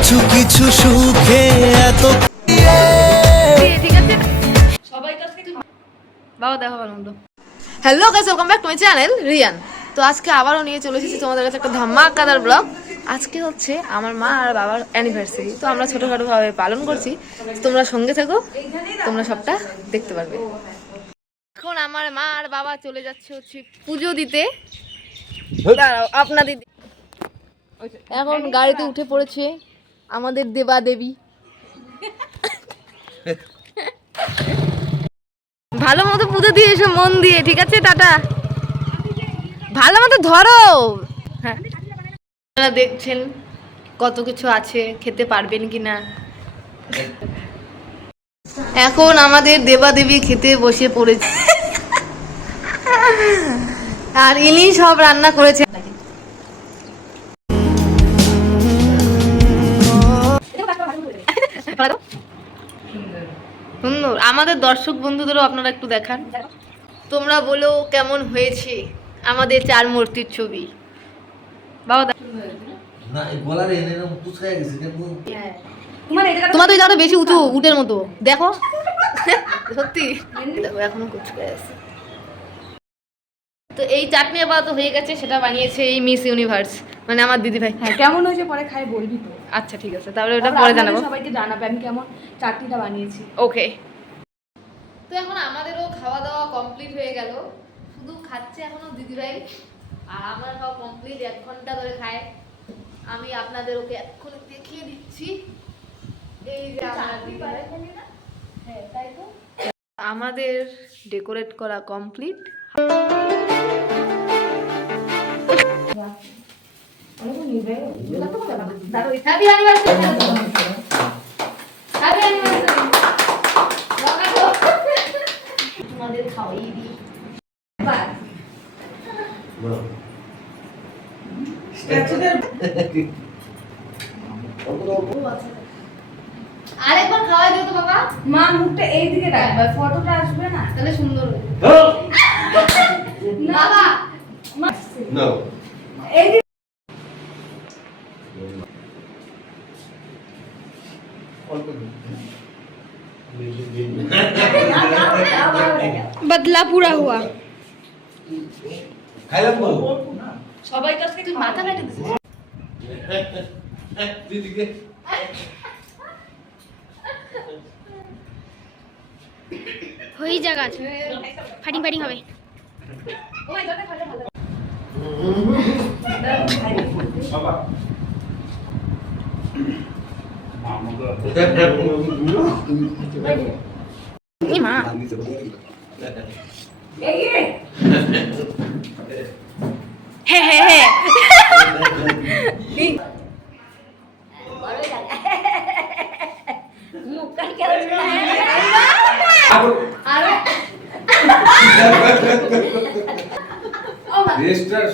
কিছু কিছু সুখে এত ঠিক আছে সবাই কাছে বাবা দেখো ভালো মতো। Hello guys, welcome back to my channel Riyan. তো আজকে আবারও নিয়ে চলে এসেছি তোমাদের কাছে একটা ধামাকাদার ব্লগ। আজকে হচ্ছে আমার মা আর বাবার অ্যানিভার্সারি, তো আমরা ছোটোখাটোভাবে পালন করছি। তোমরা সঙ্গে থেকো, তোমরা সবটা দেখতে পারবে। এখন আমার মা আর বাবা চলে যাচ্ছে হচ্ছে পুজো দিতে। দাঁড়াও আপনাদের, এখন গাড়িতে উঠে পড়েছে আমাদের দেবা দেবী। ভালো মতো পুজো দিয়ে এসো, মন দিয়ে, ঠিক আছে? টাটা। ভালো মতো ধরো। হ্যাঁ, আপনারা দেখছেন কত কিছু আছে, খেতে পারবেন কিনা। এখন আমাদের দেবাদেবী খেতে বসে পড়েছে, আর ইনি সব রান্না করেছে। সুন্দর। আমাদের দর্শক বন্ধুদেরও আপনারা একটু দেখান, তোমরা বলো কেমন হয়েছে আমাদের চার মূর্তির ছবি। বাবা না এই গলার এনে না পুছায় গেছে দেখো। তোমার তো এটা বেশি উঁচু উটের মতো, দেখো সত্যি দেখো এখনো কুচকে আছে। তো এই চাটনি আবার তো হয়ে গেছে, সেটা বানিয়েছে এই মিস ইউনিভার্স, মানে আমার দিদি ভাই। হ্যাঁ, কেমন হয়েছে পরে খাই বলবি তো। আচ্ছা ঠিক আছে, তাহলে ওটা পরে জানাবো। সবাইকে জানাবে আমি কেমন চাটনিটা বানিয়েছি। ওকে। তো এখন আমাদেরও খাওয়া দাওয়া কমপ্লিট হয়ে গেল, শুধু খাচ্ছে এখনো দিদি ভাই, আর আমার খাওয়া কমপ্লিট। 1 ঘন্টা ধরে খায়। আমি আপনাদের ওকে এক্ষুনি দেখিয়ে দিচ্ছি। এই যে আমার দিদি ভাই। হ্যাঁ তাই তো। আমাদের ডেকোরেট করা complete. Happy anniversary, happy anniversary. তোমাদের খাওয়াই দিই। আরেকবার খাওয়াই দিও তো বাবা। মা মুখটা এইদিকে রাখবে, ফটোটা আসবে না তাহলে সুন্দর হবে। বাবা No. এইদিকে। बदला पूरा हुआ। খাইলাম তো সবাই কাছে তুই মাথা কেটে দিছিস। দিদিকে হই জায়গা আছে, ফাটিং ফাটিং হবে। ওই দটা খালে ভালো। বাবা এই মা এই হ্যাঁ হ্যাঁ হ্যাঁ। মুখটা কেমন আরে রেস্টার